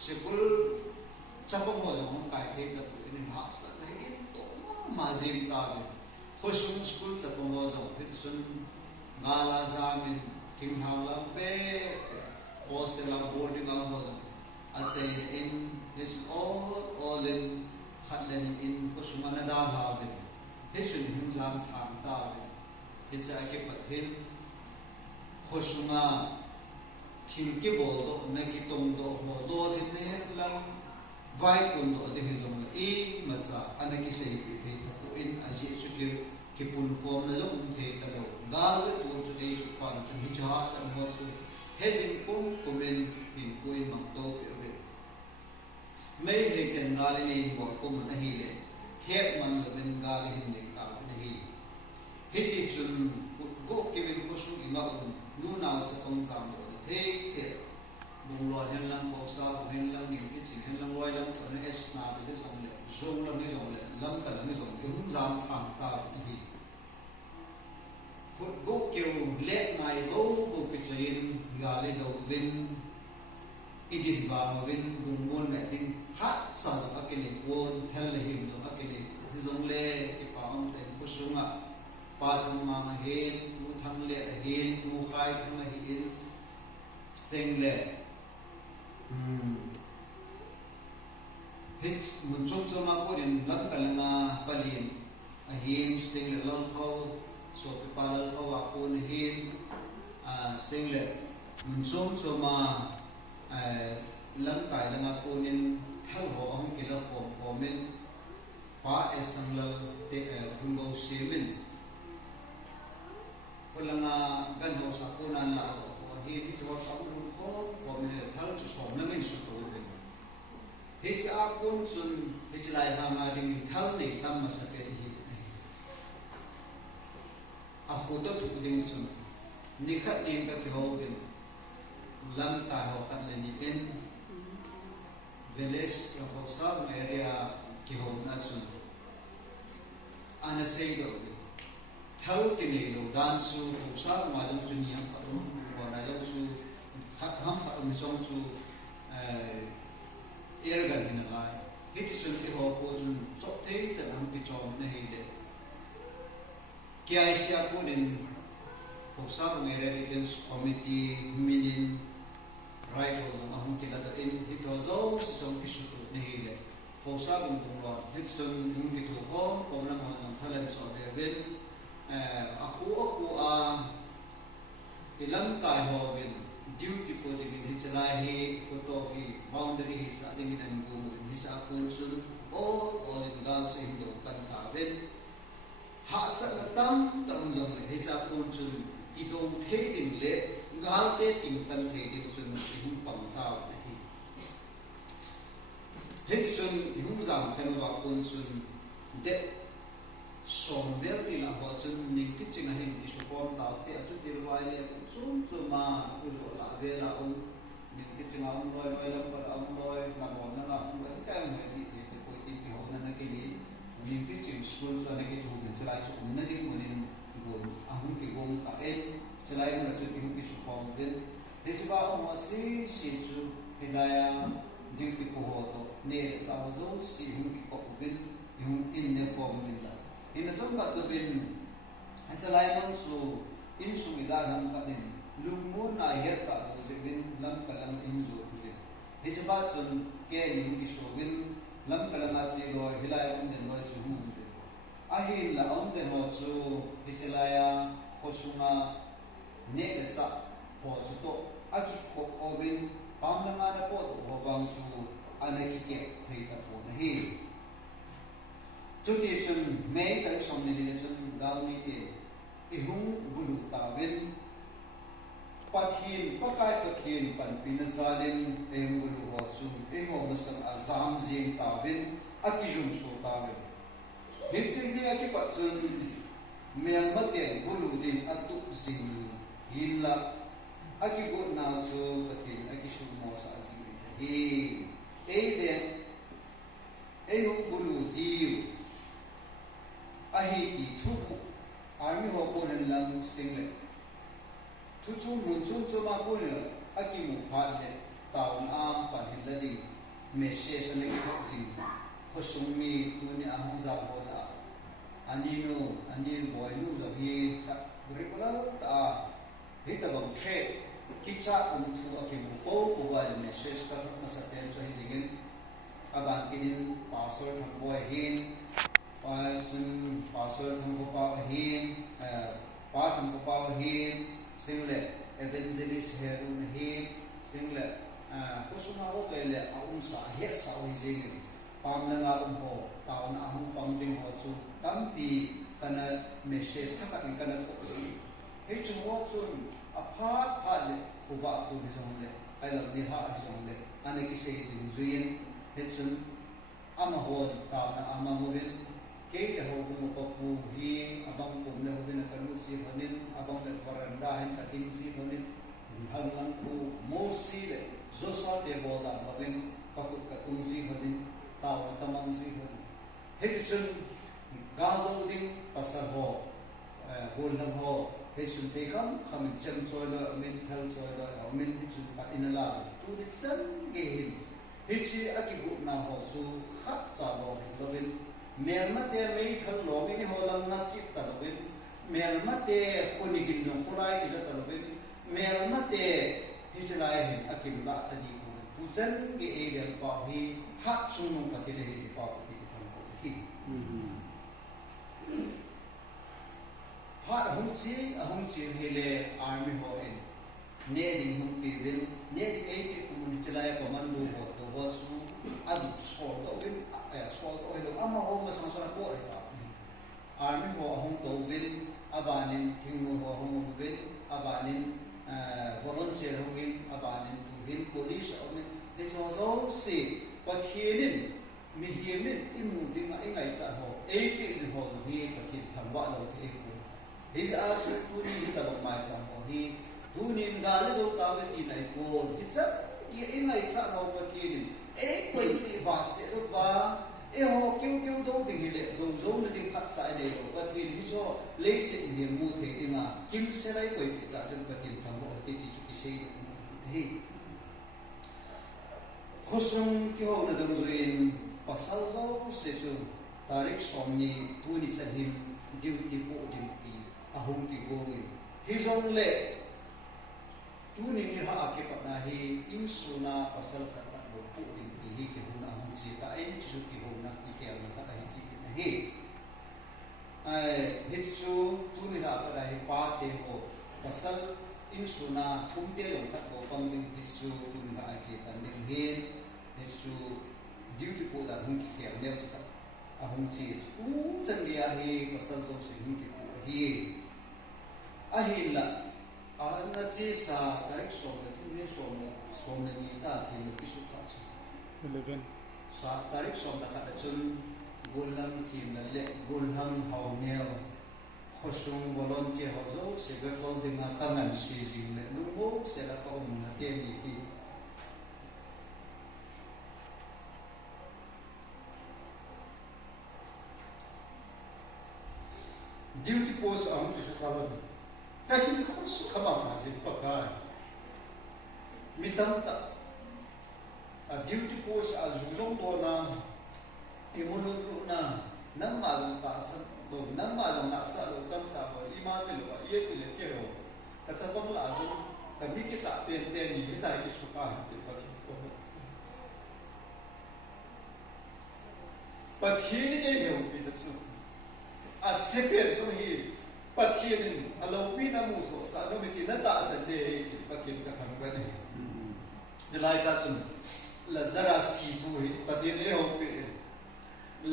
sekul chapang ho jong kai the ta pu in ha sa na in to ma jim ta be khoshun school chapang ho jong pit sun ngala jamin king hang lam pe hostel la boarding la ho jong a chain in is all in khatlen in khosumana da ha be hisun him jam tham ta be hicha ke pathin khosuma thim ke bol do na ki tong do ho do din ne lang vai kun do de hi jong e macha anaki sei pe the ko in aji chu ki pun kom na jong the ta do gal tu chu de chu pa chu hi cha sam mo su hezin kum kumen in kuin mang to pe ve mai he ten gal ni bo kum na hi le he man lo ben gal hin le ta na hi he ti chun go ke ben ko su i ma un nu na cha kong sam do the ke bung lo hen lang ko sa hen lang ni ki chi hen lang loi lang ko na es na be jong le jong la ni jong le lam ka la ni jong hum jam tham ta hi go kêu let nai go go ke chain ga le do win idin ba ma win bung mon le ding ha sa ka ke ni won thel le him do ka ke ni jong le ke pa om ten ko sunga pa thang ma hen tu thang le hen tu khai thang ma hin seng le hit mun chom choma ko din lam kalanga palin a hin seng le long kho so pe palal kho wa kon hin seng le mun chom choma lam kai langa konin thal ho am ke la khom khomin pa esang la te hungo semin kolanga gan ho sa konan la hi ti to sa lu ko min thal chu som na min su to ben hi sa kun chun hi chlai ha ma ding thal ni tam ma sa pe hi a khoto tu ding chun ni khat ni ka ke ho ben lam ta ho khat le ni en village yo ho sa area ki ho na chun ana sei do thal ki ni lo dan su ho sa ma jong chun ni am pa ro na jong su khat ham pa mi jong su er gan hin lai hit chun ki ho ko chun chok the chan ham ki chom na hi le ki ai sia ko din ho sa area defense committee minin rifle na hum ki la da in hit ho zo song ki su na hi le ho sa bung lo hit chun hum ki tu ho ko na ma nam thalan so de ben a khu a ilam kai ho ben duty ko de bin hichalai he ko to hi boundary hi sa ding in an gu hi sa kun sun all in gal che hindo kan ta ben ha sa tam tam jong le hi cha kun sun ti dong the ding le gal te tim tan the ding sun hi pam ta na hi he ti sun hi hum jam kan wa kun sun de som vel ti la ho chun ning ti chinga hin ti su pom ta te a chu ti wai le sum chu ma u lo la ve la um ning ti chinga um loi loi lam par um loi la mon na la um ba ka mai ti ti ko ti ki ho na na ke ni ning ti ching school so na ke tu bin chlai chu na ding mon in gon a hum ki gom ta en chlai mo na chu ti hum ki su pom den de si ba o si chu hinaya ding ti ko ho to ne sa zo si hum ki ko bin hum tin ne ko min la in a chong ba chu bin a chalai mang chu in su mi la ram ka nin lung mo na he ta do je bin lam ka lam in zo bin he cha ba chun ke ni ki so bin lam ka lam a chi lo hilai um den lo chu hu bin a hi la um den ho chu he chalai a ko sunga ne ka sa ho chu to a ki ko ko bin pam na ma na po to ho bang chu ana ki ke thei ta po na hi chu ti chun mai ka som ni le chun gal mi te i hung bulu ta ben pathin pakai pathin pan pin zalin em bulu ho chu e ho masam azam jing ta ben akijum chu ta ben hit sing ni aki pa chun mel ma te bulu din atu sing hilla aki go na chu pathin aki shu mo sa azim e ben e hung bulu di ahi ki thu army ho ko ren lang sting le thu chu mun chu chu ma ko le aki mu pha le taun am pan hin la ding message anh ấy học gì có sung mi nu ni ahong za ho la ani boy nu za hi regular ta hita bang tre kicha thu akim po ko wa message ka thak na sa ten cho hi jingin aban kinin pastor thang boy hin pastor thang ko pa hin pa thang ko pa hin single evangelist herun hin single ko suma ro ke le aum sa he sa hi jingin pam na nga ho taw na ahong pam ding ho chu tampi kana message thak kan kana ko si he chu mo chun apart le uwa tu ni song le ai lam ni ha song le ane ki sei din zuin he chun ama ho ta na ama mo bin ke te ho mo ko pu hi abang pum le ho bin ka lu si honin abang le faranda hen ka tin si honin hang lang pu mo si le zo sa te bo da ma bin ka ku ka tung si honin ta wa tamang si honin he chun ga do ding pasal ho hol lang ho he sun te kam kham chem choi lo min khal choi lo min hi chu pa inala tu ni san ge hin hi chi aki gu na ho chu khat cha lo lo bin mel ma te mei khal lo mi ni ho lam na ki ta lo bin mel ma te ko ni gin no furai ki ta lo bin mel ma te hi chalai hin akim la ta di ku tu san ge e le pa hi hat chu no pa ti de hi pa ti ki tham ko hi Part hong chi hele army ho in ne ding hong pi win ne ding ei pi ku ni chalai commando ho to ho chu ad so to win so to ho ama ho ma sang sa ko ai ta army ho hong to win abanin thingnu ho hong win abanin volunteer ho win abanin tu win police ho win ni so si what hienin mi hienin imu ding ai ngai sa ho ei pi is ho ni ka thi tham wa lo ke hi a su tu ni hi ta bak mai cha ho hi tu ni ga le zo ta we ti nai ko hi sa ye in ngai cha ho pa ki ni e ko ni va se ro ba e ho kyu do ding hi le do zo ni ding khat sai le ho pa ki ni zo le se ni mu the ding a kim se lai ko pi ta jin pa tin tham ho ti ti chu ki se hi khosung ki ho na dang zo in pasal zo se chu tarik som ni tu ni cha hin duty po jin pi ahong ki gongi hizong le tu ni ni ha ke pa na hi in suna pasal khat bo pu din hi ke huna hong chi ta in chu ki ho na ki ke na ta hi ki na hi ai hichu tu ni ha pa da hi pa te ho pasal in suna thum te lo khat bo pang ding hichu tu ni ha chi ta ni hi hichu duty po da hong ki ke ne chu ta ahong chi u chan dia hi pasal so se hong ki hi ahila ana chi sa direct som na tu ne som na ni ta thi ki su ta chi 11 sa direct som na ka chun gulam thi na le gulam hau neo khosung volunteer ho zo se be kol de ma ta man si jing le lu mo se la ko na te ni ki duty post ang ti su kala kahit ko su kama ma je pakai mitam ta a duty post a zurong to na imulu na nam ma lo pa sa do nam ma lo na sa lo tam ta bo ima te lo ye te le ke ho ka sa pam la zo ka mi ki ta pen te ni ta ki su ka te pa ti ko pa thi ni he ho pi da su a sepen to hi pathin alopi na mu so sa no mi na ta sa de ki pathin ka khang ba ni dilai ta sun lazarus thi tu hi pathin ne ho pe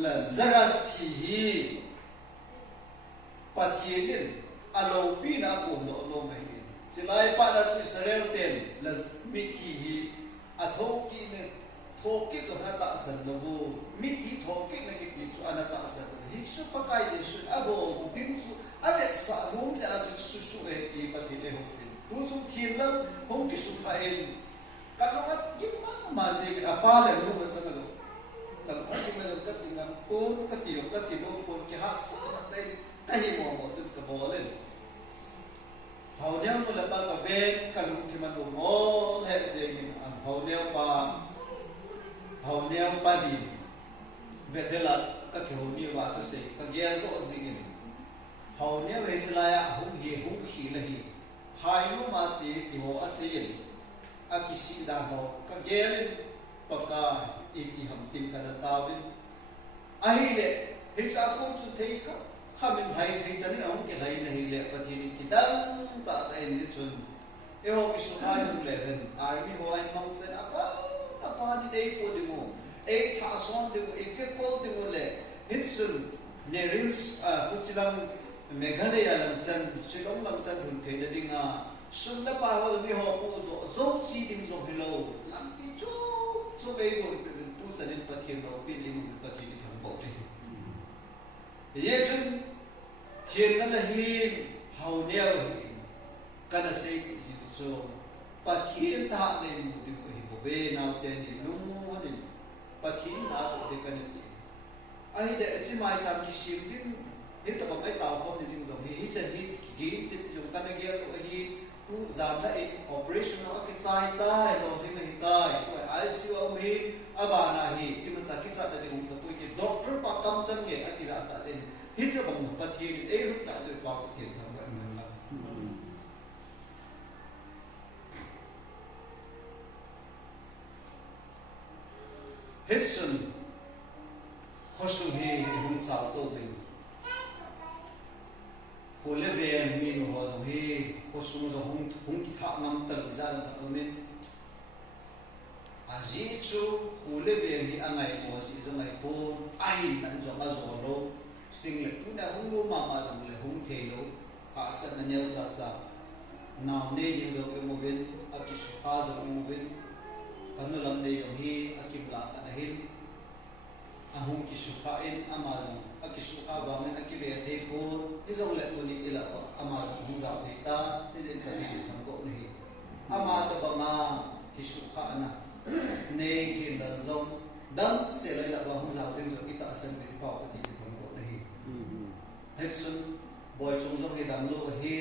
lazarus thi hi pathin alopi na ko no no mai dilai pa da su israel ten laz mi thi hi a thoki ne thoki to ha ta sa no bu mi thi thoki na ki chu ana ta sa hi su pa kai je su abo din su ave sa hum ja chu su e ki pa ti le ho tu su thien la hom ki su pa en ka no ma ki ma je ki apa le lu ma sa lo ka no ki ma lo ka ti ngam ko ka ti lo ko ki ha sa na dai ka hi mo su ka bo le hau nyang mo la pa ka ve ka lu ki ma lo mo le je ni am hau nyang pa hầu neo ba đi về thế là các kiểu như vậy tôi sẽ các gel có gì cái hầu neo về sẽ là hung khí là hi hai lúc mà chỉ thì họ sẽ gì akisi dah ho kagel paka iti ham tin kana tawin ahile hicha ko chu thei ka khamin hai thei chani na ke lai na hile pathin kitang ta en ni chun e ho ki su hai chu leven army ho ai mang chen apa ni dei ko dingo e tha son de e ke ko dingo le hitsun ne rims kuchilang meghalaya lang chan chilong lang chan hun thei na dinga sun da pa ho mi ho pu do zo chi ding zo hello lam pi chu be go tu san in pathin lo pin lim pathin ni thang bo de ye chun thiên na la hin hau neo hi kana se ji so pathin tha ne mu di ko hi bo be na te ni lu mu ni pathin na to de kana ti ai de chi mai cham ni sim din hin ta ba mai ta ho ni ding lo hi chan hi gi ti ju kana ge ko hi ku giảm lại operational cái sai tai đồ thế này tai ai siêu mi aba na hi ki man sakit sa ta ding ko ki doctor pa kam chan nge a ki za ta den hit sa bang pa thi e ru ta so pa ko tin thang ban man la hitsun khosu hi hum chao to bin khole ve min ho zo hi khosu zo hum ki tha nam tal jan ta min aji chu khole ve ni angai mo si zo ngai po ai nan zo ma zo lo sting le tu na hum lo ma zo le hum the lo ha sa na nyau sa sa naw ne ni zo ke mo ben akish ha zo mo ben anu lam ne yo hi akim la na hin ahum ki shufa in amazon akishu ka ba men akibe the ko izong le to ni ila amazon hum za the ta izin ka ni thang ko ni ama to ba ma kishu kha na ne ki la zong dam se lai la ba hum za ding zo ita san bi pa ka ti thang ko ni heksun boy chung zo he dam lo he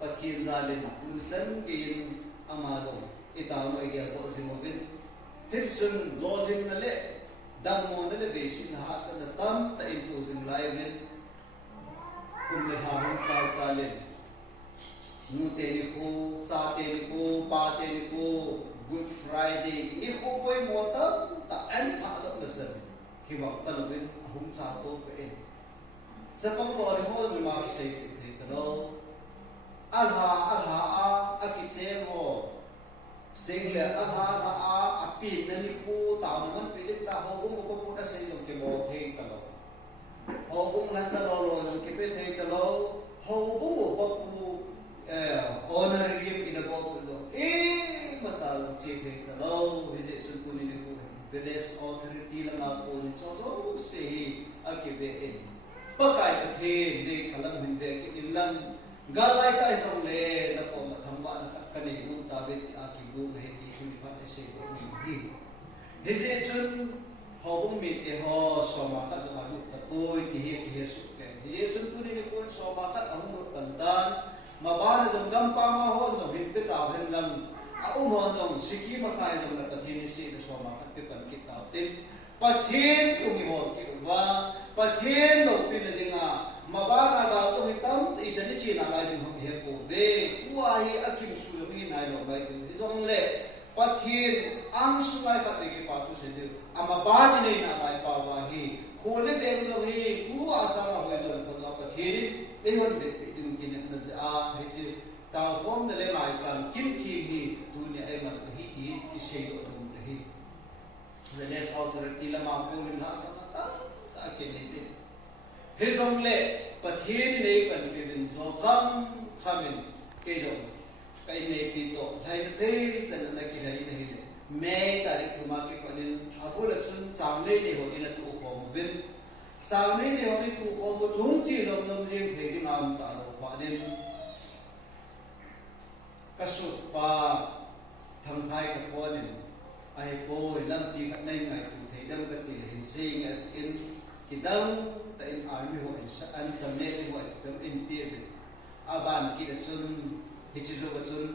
pathin za le kun san kin amazon ita no ge ko simobin heksun lo lim na le dang mo na le vesin ha sa na tam ta in tu zing lai men kum le ha hum cha le nu te ni ko cha te ni ko pa te ni ko good friday ni ko boy mo ta an ha do na san ki wa ta lo ben hum cha to pe en sa pang bo le ho mi ma ki sei te ta lo alha a ki che mo sting le a api nani ku ta man pilit ta ho bung ko pu na sei lo ke mo the ta lo ho bung lan sa lo jam ke pe the ta lo ho bung ko pu honorarium in a go lo ma cha che the ta lo je sun ku ni ku village authority la ma ko ni cho se a ke be en pa kai ta the de khalam hin de ki lan ga lai ta song le na ko ma tham ba na ka ni nu ta be a ki bu he ti ku ni pa se ko ni hi heze chun ho bung mi te ho so ma kha zo ma lu ta poi ti he su ke ye sun tu ni ko so ma kha ang mu tan dan ma ba na jong gam pa ma ho zo hin pe ta hen lam a ho jong siki ma khai jong na pathin ni si so ma kha pe pan ki ta tin pathin ku ni ho ki wa pathin no pin na dinga ma ba na ga zo hi tam i chani chi na ga jong he po be wa hi akim su yo hi na lo bai tu jong le pathin ang sungai ka te pa tu se de ama ba ni nei na lai pa wa hi khole be zo hi tu asa ma ho zo pa la pathin e hon be ding kin na se a he chi ta hom na le mai chan kim thi hi tu ni ai ma hi hi se yo rum de hi village authority la ma ko ni la sa ta ke ni de he zong le pathin nei kan be bin zo kam khamin ke zo kai ne pi to thai na te san na ki thai nei le me ta ri kuma ki panin abu la chun chang nei ne ho ni na tu khom bin chang nei ne ho ni tu khom bo chung chi rom nom jing the di ngam ta lo pa nen ka su pa thang thai ka pho nen ai poi lam pi ka nei ngai tu thei dam ka ti hin sing at in ki dam ta in army ho an sam ne ho pem in pi be aban ki da chun hi chi zo ka chun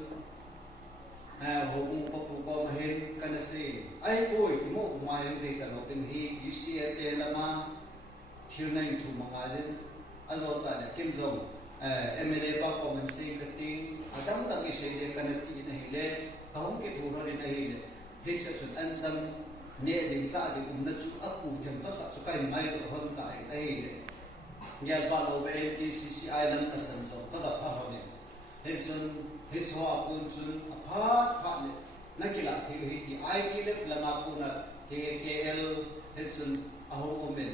ho bung pa pu ko ma hen kana se ai poi mo ngoài về cả nó tình hi UCT lama thiếu này thu mang azen alo ta là kim zong MLA ba comment say cái tiếng adam ta cái say để cái này này le không cái thu nó này le hết sẽ chuẩn ăn xong nhẹ đến ra thì cũng nó chú ấp cụ thêm tất cả cho cái mai của hơn tại đây le nhà ba lô về KCCI làm ta sẵn rồi tất cả phá này hết xuân hết hoa cuốn xuân phá le na kila thì IT lab là ngapuna KKL hết xuân ahong omen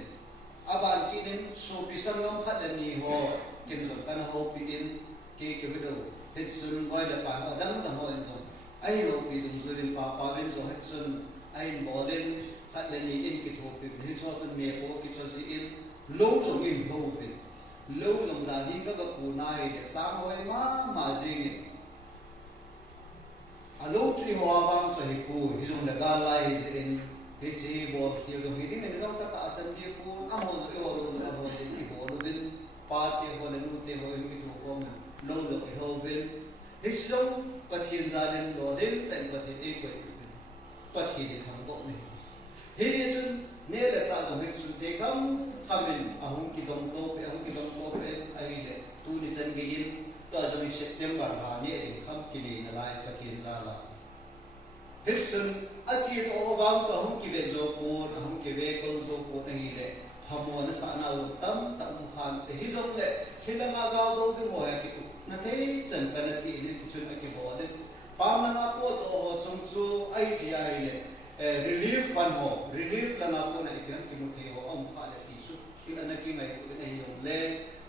aban kinin so pisang ngam khadani ho kin kan ho pin ke video hết xuân gọi là pa adam ta ho zo ai ho pi dung zo pa pa ben zo hết xuân ai bolen khadani in ki ho pi hi so xuân me ko ki so si in lâu rồi in ho pi lâu rồi gia đình các cụ này để chăm hỏi mà gì alo tri hoa vang so hi ku hi zong la ga lai hi in hi chi bo hi lo hi ding en long ta asan ki ku amo no yo lo na ho din ni ho lo bin pa ti ho na nu te ho ki tu ko lo lo ki ho bin hi zong pathin za den lo den ten pathin e ko pathin ni thang ko ni hi chun ne la cha zo hi chun te kam khamin ahum ki dong to pe ai le tu ni chan ge yin to zo mi September ha ni ring kham ki ni na lai pathin za la hết xuân achi to vang so hum ki ve zo ko hum ki ve kol zo ko nei le hamo na sa na tam khan te hi zo le hilanga ga do ki mo ya ki na thei chan ka na ti ni ki chun ki bo de pa ma na po to ho sung chu ai ti ai le relief fund ho relief la na ko na ki ki mo ki ho om kha le pi su ki na ki mai ko nei yo le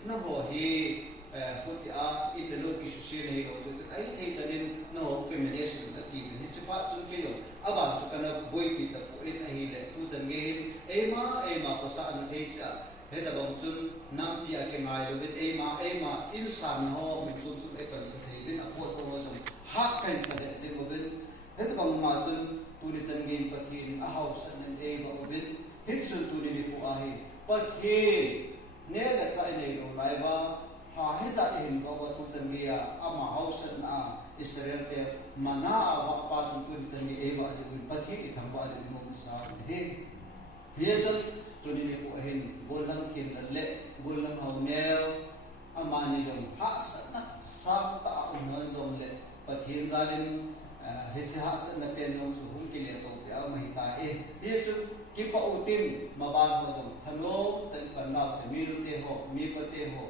na ho hi put up in the location share nei ho ai thei chanin no combination na ki ni chupa chun ke yo aba chu kana boi pi ta po in ai le tu chan ge ema ko sa an thei cha he da bang chun nam pi a ke ngai lo bit ema in san ho mi chun chun e kan sa thei bin a po to ho jong ha kan sa de se ko bin he da bang ma chun tu ni chan ge pathin a house an e ba bin hit chun tu ni ko a hi pathin ne da sa nei lo lai ba ha he za in ko tu chan ge ama house an a Israel te mana awa pa tun chan ge e ba je pathin i thang ba je no sa he Yesus tu ni ko hin bolang khin le bolang hau nel amani jong hasana sam ta umon jong le pathin zalin he se hasana pen no chu hum ki le to ya mai ta e Yesus ki pa utin maban ho jong thano tan pan na te mi lu te ho mi pa te ho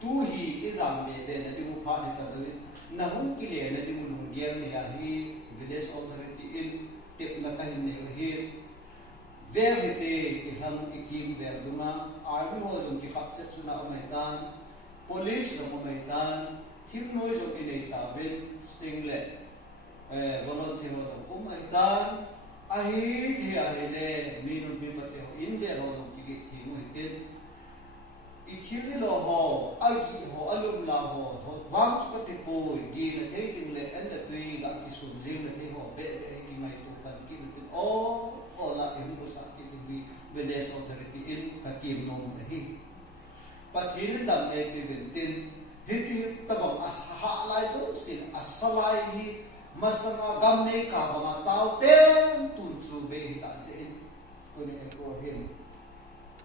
tu hi izam me de na di mu pha ni ta de na hum ki le na di mu lung gen ni ya hi village authority in tip na ka hin ne hi Verite ilham ikim verdunga army ho jong ki khap che chuna maidan police ro maidan thim noi jo ki nei ta vel stingle volunteer ho jong maidan ahi thi ahi le minun bi mate ho in be ho jong ki thi mo hitin ikhili lo ho agi ho alum la ho wang chu ti po gi na thei ting le an da tui ga ki sun jing na thei ho be ki mai tu pan ki o la em ko sa ki bi village authority in kakim no hi pathil dam ne pi bentin hiti tabam asha lai do sin asalai hi masama gam ne ka ba chau tem tun chu be hi ta se in ko ne ko hin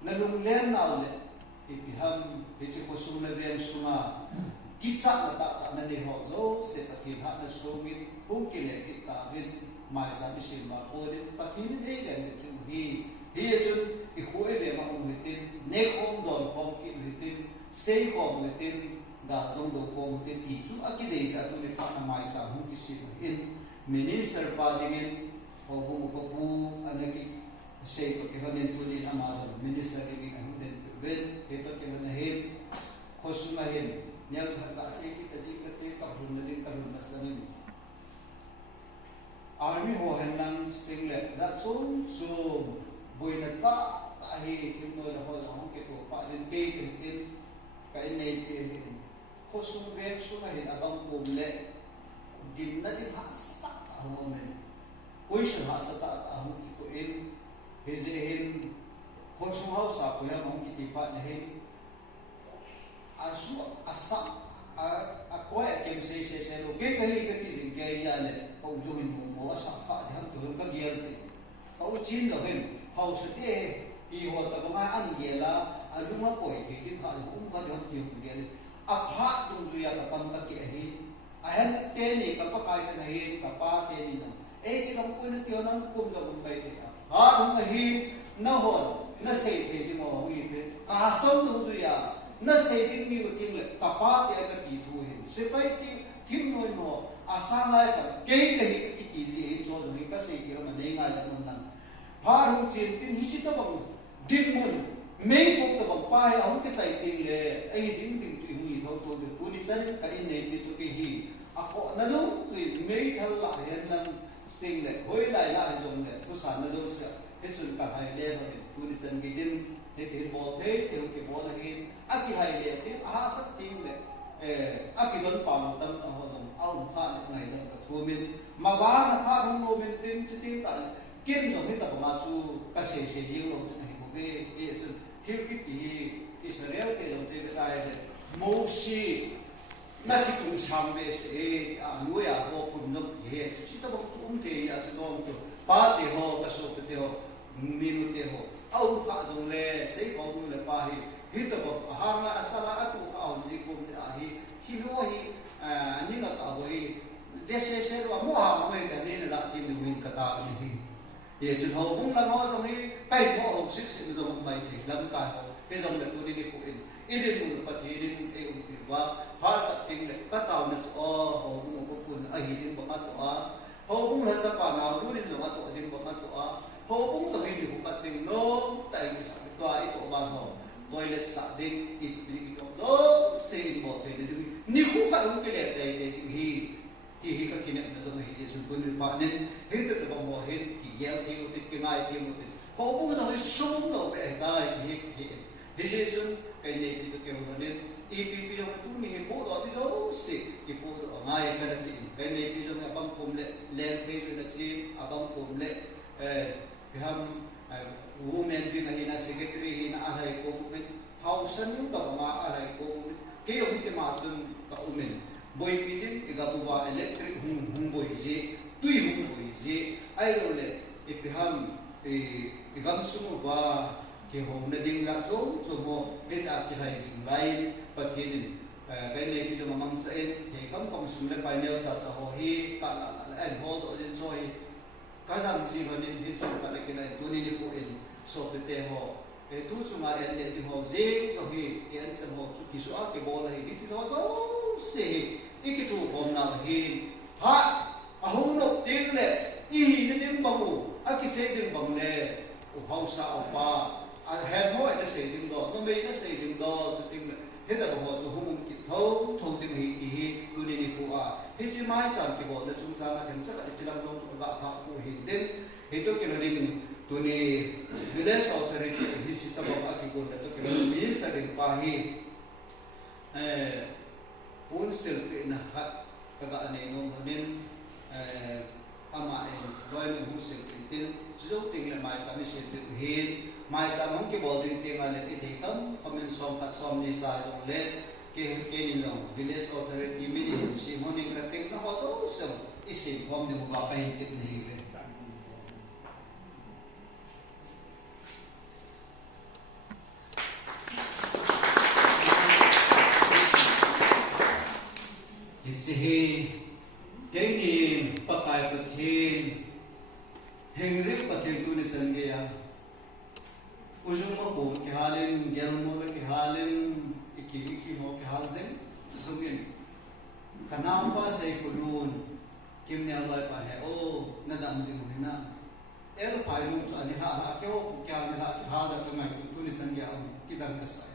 na lung len naw le ipiham bichi ko su le ben suma kicha na ta na ne ho zo se pathil ha na so mi hum ki le ki ta bin mai sa bi sin ma ko de pathil ne ga ne hi chun i khoi be ma ong hitin ne khom don khom ki hitin sei khom hitin ga zong do khom hitin i chu a ki dei sa tu ni pa na mai sa hu ki si in minister pa dingin ho bu ko bu anaki sei ko ke honen tu ni amazon minister dingin hu den ben he to ke na he khosuma hen nyal sa ga sei ki ta di ka te ka hun na din ka hun na sanin army ho hanang single that so boy na ta hi kim no la ho la ho ke ko pa din ke in ka in nei pe hin ko su ve su na hin abang kum le din na din ha sa ta ho men koi sha ha sa ta ho ki ko in he ze hin ko su ha sa ko ya mo ki ti pa le hin asu asa a ko ya kem se lo ke ka hi ka ti jin ke ya le ko ju min mo sa fa de ham to ka gial se au chin lo hen hau se te ti ho ta ma an ge la aluma poi ki ki ha ka de ti hu ge a pha tu ju ya ka tam ta ki hi a hen te ni ka pa kai ta hi ka pa te ni na e ki kam ko ni ti onan kum ga bai te a hum hi na ho na sei te di mo wi pe a stom tu ju ya na sei ti ni ko ting le ka pa te ka ti thu hi se pai ti tim no no a sa lai ka ke ke hi ki ti ji cho ni ka sei ki ma nei ngai da non nan phar hu chin tin hi chi ta bang din mun mấy cuộc tập bằng pai ông cái sai tiền lệ ai dính tiền chuyện gì thôi tôi được tôi đi dẫn cái này thì tôi cái gì à họ nó đúng thì mấy thằng lại hiện năng tiền lệ hối lại dùng lệ tôi sản nó dùng sẽ cái sự cả hai đêm rồi tôi đi dẫn cái dân thì bỏ thế thì cái bỏ là cái cái hai lệ thì sắc tiền lệ cái đơn bảo tâm họ dùng ông pha ngày tâm cả thua mình mà vá nó pha không lô mình tiền chứ tiền tại kiếm rồi hết tập mà chú cái sẽ riêng luôn cái thiếu cái gì Israel cái đồng tiền cái này Moses nó chỉ cùng tham về sẽ nuôi họ cùng nó gì chỉ taoบอกcũng thì à tụi nó ba thì họ cái số thì họ minut thì họ ông phải dùng lệ sẽ có dùng lệ ba thì taoบอกhàng là asala tu họ gì cũng thì nó như là tao vậy để sẽ là mua hàng mà cái này là tìm được mình cái ta này thì chúng họ cũng là nó giống như cái họ học sức sử dụng máy thì lâm cái họ cái dòng này tôi đi của in đi một phát hiện đi cái ông phiền và phát tất tiếng này các tàu này họ cũng có cuốn ai đi bằng mắt họ cũng là sao cả nào luôn đi dùng mắt họ đi bằng mắt họ cũng là cái điều của các tiếng nó tại vì cái toa cái tổ bằng họ toilet sạch đi ít đi cái đó xây bỏ thì nếu không phải ông cái đẹp này thì các kinh nghiệm đó là Giêsu quân bạn nên hết từ từ bằng hết kỳ gieo theo cái ngày theo một họ cũng nói sống đâu về đây thì Giêsu cái này thì tôi kêu nên EPP trong cái túi này bố đó thì đâu xí cái bố đó ngay cái này bây giờ là bằng cùng lệ lên thế rồi là gì bằng cùng lệ cái ham women vì cái này secretary na ai cũng biết hậu sinh những cái mà ai cũng cái ông cái mà chúng cái women boy pidin igabuwa electric hung boy je tui hung boy je ai lo le ipiham igam sumu ba ke hom na ding la zo mo heta ki hai sing lai pathin cái này bây giờ mà mang sẽ thì không công sum le pai neo cha cha ho hi ka la en ho do jin choi ka jang si ho ni hin so ka le ke lai tu ni ni ko en so te ho tu chu ma en de ho je so hi en cham ho ki su a ke bo la hi ti ho so se iki tu hom na hi ha ahong no ting le I ni ding bangu aki se ding bang le u hau sa o pa a head mo ina se ding do no me ina se ding do chu ting le he da bo chu hum ki thau thong ding hi tu ni ni ku a hi chi mai cham ki bo na chung sa ma thang cha ka chi lang dong ga pha ku hin den he to ke no rin tu ni village authority hi chi ta ba ki ko na to ke no minister ding pa hi pun sil pe na hat kaga ane no nen ama en loi me hu sil tin chu ting le mai cham se te hin mai cham hong ki bol ding ting ale ti kam comment som khat som ni sa jong le ke ni no village authority mi ni si honing ka ting na ho so isi hom ni ba kai tip ni ve hi cái gì bắt tài bắt thiên hình dáng bắt thiên tu đi chân kia ujung mà bố cái halin gel mua cái halin cái mo cái hal zeng zungin kanam pa say kulun kim neo lai pa hai o na dam zing mo na el pai lu cha ni ha kyo kya ni ha da ka mai tu ni chân kia ki dang ka sai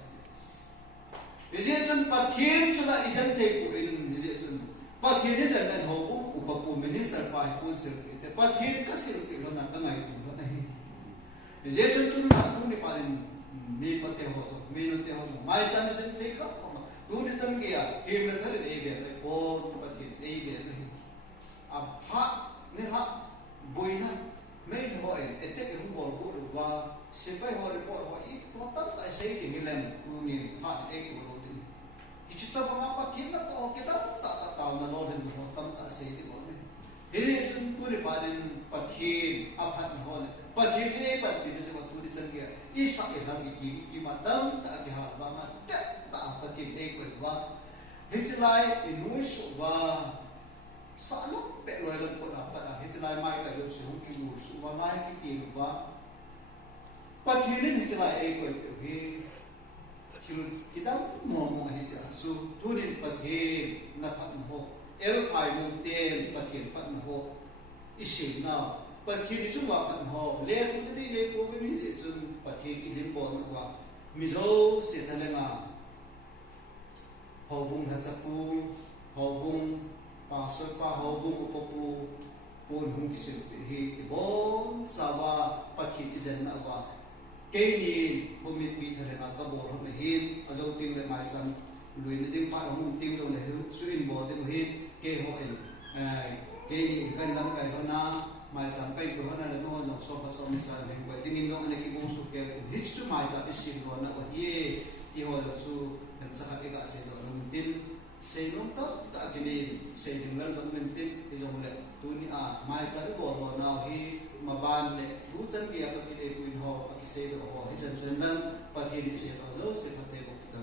Ije chun pathin chuna isan te ku in ije chun pathin ni zan nan ho ku upapu minister pa ku sir te pathin ka sir ke lo na ka ngai ku lo nahi ije chun tu na ku ni parin mi pate ho so mi no te ho mai chan sen te ka tu ni chan ge ya him na thare nei be ko pathin nei be nahi a pha ni ha boina mai ho ete ke hum bol ku wa sipai ho report ho I to tam ta sei ti ni len ku ni ha e ku Ichita mga pathin na to kita tao na lo rin mo tam ta say di mo ni. He chun puri pa din pathin apat ho Pati ni pati ni sebab tu dicenggia. Isa ilang iki madam tak dihat banget. Tak pati ekoi ba. Hijlai inui suwa. Sana peloi lam ko dapat dah. Hijlai mai ka yo sihung ki mu suwa mai ki ti ba. Pati ni hijlai ekoi he. Chilun kita mo hijlai su turin pati na pat mo. Ai mong tem pati pat mo. Isin na pati ni cuma pat mo. Le ku ti le ko mi se sun pati ilim bo na wa. Mizo se talenga. Hobung na sapu, hobung pasok pa hobung upopu pun hung kisim hi ibon sawa pati izen na wa. Kini humit mi talenga kabor hum him azo ting le mai sam lui na dim pa hum ting lo le suin bo te hi ke ho en ke kan lam kai na mai sam kai ko na no no so pa so mi sa le ko ting no ne ki ko su ke hit su mai sa ti sin lo na ko ye ti ho su dan sa ka ka se lo tin se no ta kini se ding lan so men tin ti jong le tu ni a mai sa ri bo bo na hi ma ban le ru chan ki a ka ki le kuin ho a ki se lo ho hi chan chen lan pa ki ni se to lo se ka te ko ta